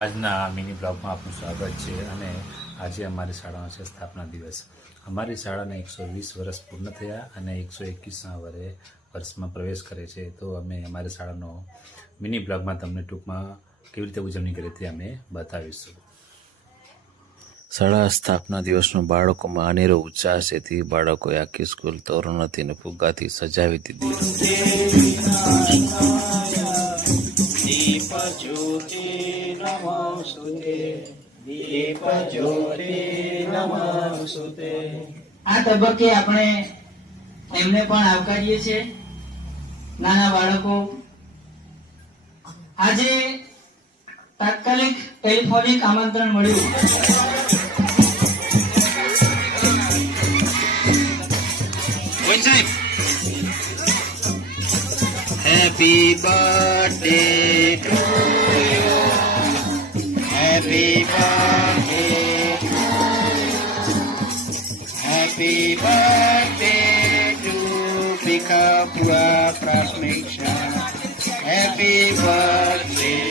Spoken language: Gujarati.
આજના મિની બ્લોગમાં આપનું સ્વાગત છે અને આજે અમારી શાળાનો છે સ્થાપના દિવસ। અમારી શાળાને 120 વર્ષ પૂર્ણ થયા અને 121 વર્ષમાં પ્રવેશ કરે છે। તો અમે અમારી શાળાનો મિની બ્લોગમાં તમને ટૂંકમાં કેવી રીતે ઉજવણી કરી તે અમે બતાવીશું। શાળા સ્થાપના દિવસનો બાળકોમાં અનેરો ઉત્સાહ છે। તે બાળકોએ આખી સ્કૂલ તોરણોથી અને ફુગ્ગાથી સજાવી દીધી। આ તબક્કે આપણે એમને પણ આવકારીએ છીએ। નાના બાળકો આજે તાત્કાલિક ટેલિફોનિક આમંત્રણ મળ્યું। Happy birthday to you. Happy birthday to you. Happy birthday to Bikapura Prasmik Shana. Happy birthday.